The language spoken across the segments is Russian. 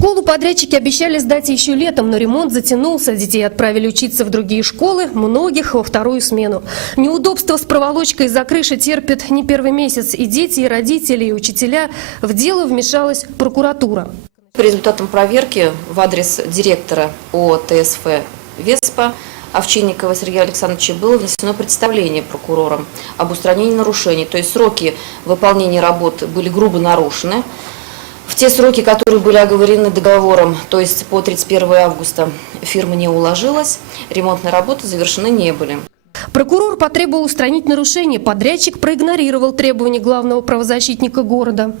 Школу подрядчики обещали сдать еще летом, но ремонт затянулся. Детей отправили учиться в другие школы, многих во вторую смену. Неудобства с проволочкой из-за крыши терпят не первый месяц. И дети, и родители, и учителя. В дело вмешалась прокуратура. По результатам проверки в адрес директора ООО ТСФ «Веспа» Овчинникова Сергея Александровича было внесено представление прокурором об устранении нарушений. То есть сроки выполнения работ были грубо нарушены. В те сроки, которые были оговорены договором, то есть по 31 августа, фирма не уложилась, ремонтные работы завершены не были. Прокурор потребовал устранить нарушение. Подрядчик проигнорировал требования главного правозащитника города.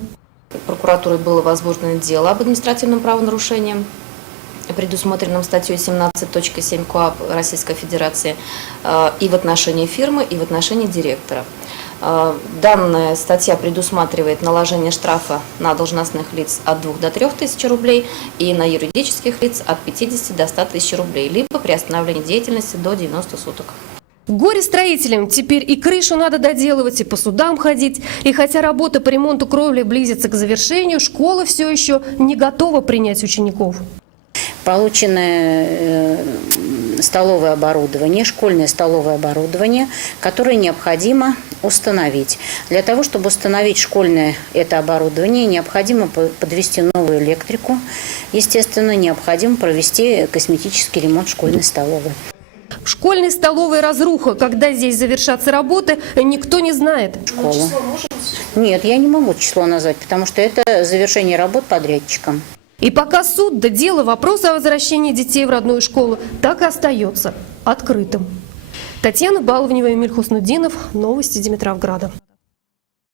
Прокуратурой было возбуждено дело об административном правонарушении, предусмотренном статьей 17.7 КоАП Российской Федерации, и в отношении фирмы, и в отношении директора. Данная статья предусматривает наложение штрафа на должностных лиц от 2 до 3 тысяч рублей и на юридических лиц от 50 до 100 тысяч рублей, либо приостановление деятельности до 90 суток. Горе-строителям теперь и крышу надо доделывать, и по судам ходить. И хотя работа по ремонту кровли близится к завершению, школа все еще не готова принять учеников. Полученное столовое оборудование, школьное столовое оборудование, которое необходимо установить. Для того, чтобы установить школьное это оборудование, необходимо подвести новую электрику. Естественно, необходимо провести косметический ремонт школьной столовой. В школьной столовой разруха. Когда здесь завершатся работы, никто не знает. Школа. Нет, я не могу число назвать, потому что это завершение работ подрядчиком. И пока суд до дела, вопрос о возвращении детей в родную школу так и остается открытым. Татьяна Баловнева, Эмиль Хуснутдинов. Новости Димитровграда.